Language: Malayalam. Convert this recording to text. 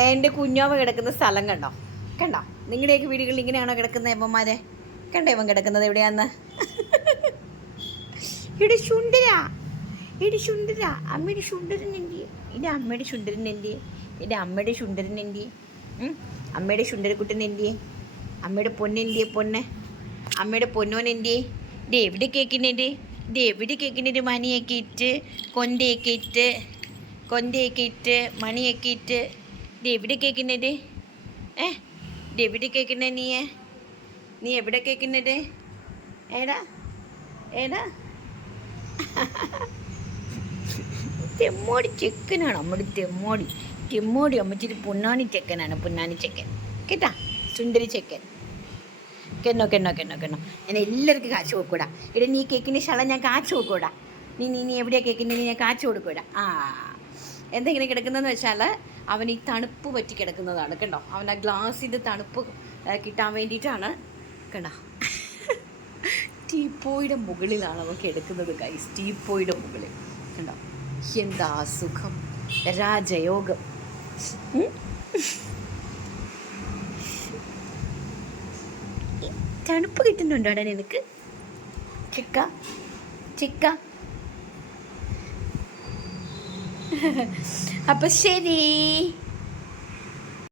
എൻ്റെ കുഞ്ഞാവ കിടക്കുന്ന സ്ഥലം കണ്ടോ? കണ്ടോ? നിങ്ങളുടെയൊക്കെ വീടുകളിൽ ഇങ്ങനെയാണോ കിടക്കുന്നത് ഇവന്മാരെ? കണ്ടോ ഇവൻ കിടക്കുന്നത് എവിടെയാന്ന്? ഇവിടെ ശുണ്ടരാ, ഇവിടെ ശുണ്ടരാ. അമ്മയുടെ ശുണ്ടരൻ എന്തിയെ? ഇത് അമ്മയുടെ ശുണ്ടരൻ എന്തിയെ? ഇത് അമ്മയുടെ ശുണ്ടരൻ എന്തിയെ? അമ്മയുടെ ശുണ്ടരക്കുട്ടൻ എന്തിയെ? അമ്മയുടെ പൊന്നെന്തിയെ? പൊന്ന് അമ്മയുടെ പൊന്നോൻ എന്തിയെ? ഇത് എവിടെ കേൾക്കുന്നുണ്ട്? ഇത് എവിടെ കേൾക്കുന്നുണ്ട്? മണിയൊക്കെ ഇട്ട്, കൊന്തയൊക്കെ ഇട്ട്, മണിയൊക്കെ ഇട്ട്. ഇത് എവിടെ കേൾക്കുന്നുണ്ട്? ഇത് എവിടെ കേൾക്കുന്നത്? നീ എവിടെ കേൾക്കുന്നത്? ഏടാ ഏടാ? തെമ്മോടി ചെക്കനാണ് അമ്മയുടെ തെമ്മോടി അമ്മച്ചിരി പൊന്നാണി ചെക്കൻ കേട്ടാ, സുന്ദരി ചെക്കൻ. കെന്നോ ഞാൻ എല്ലാവർക്കും കാശ് കൊടുക്കൂടാ. ഇവിടെ നീ കേക്കിന് ശളം ഞാൻ കാശ് കൊടുക്കൂടാ. നീ എവിടെയാണ് കേൾക്കുന്നത്? ഞാൻ കാശ് കൊടുക്കൂടാ. എന്തെങ്കിലും കിടക്കുന്നതെന്ന് വെച്ചാൽ അവൻ ഈ തണുപ്പ് പറ്റി കിടക്കുന്നതാണ് കണ്ടോ. അവൻ ആ ഗ്ലാസ്സിൻ്റെ തണുപ്പ് കിട്ടാൻ വേണ്ടിയിട്ടാണ് കണ്ടോ. ടീപ്പോയുടെ മുകളിലാണ് അവൻ കിടക്കുന്നത് ഗൈസ്. ടീപ്പോയുടെ മുകളിൽ കണ്ടോ. എന്താ സുഖം, രാജയോഗം. തണുപ്പ് കിട്ടുന്നുണ്ടോടാ നിനക്ക് ചിക്ക? അപ്പം ശരി.